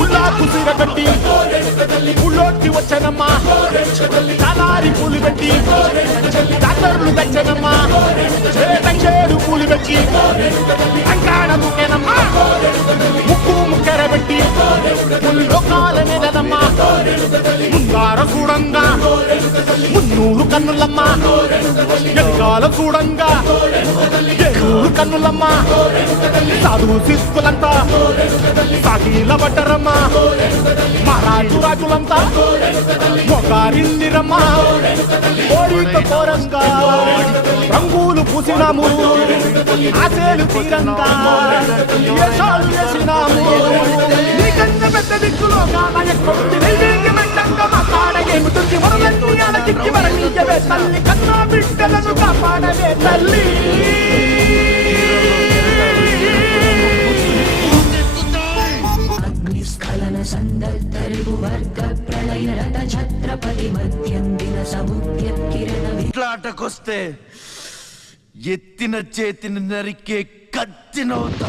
ఉల్లా కుసిర కట్టి ఉళ్ళోకి వచ్చనమ్మా తలారి పూలు పెట్టి డాక్టర్లు తెచ్చనమ్మా తంగేడు పూలు పెట్టి అంకాడ ముక్కేనమ్మా ముక్కు ముక్కెర పెట్టి లోకాల మీదనమ్మా ముంగార చూడంగా మున్నూరు కన్నులమ్మా ఎనకాల చూడంగా ఏనూరు కన్నులమ్మా సాధువు శిస్తులంతా సాగిల పడ్డరమ్మా మరాఠు రాజులంతా మొగారిల్లిరమ్మా కోరిక కోరంగా రంగులు పూసినాము ఆశలు తీరంగా ఏషాలు వేసినాము నీకన్నా పెద్ద దిక్కులో కానయకొట్టి నైవేద్య మండంగా మాట్లాడగేముతుంది వరలన్నీ అలకిచ్చి వరలించవే తల్లి కన్నా బిడ్డలను కాపాడవే తల్లి ఇట్లాటకొస్తే ఎత్తిన చేతిని నరికే కత్తినవుతా.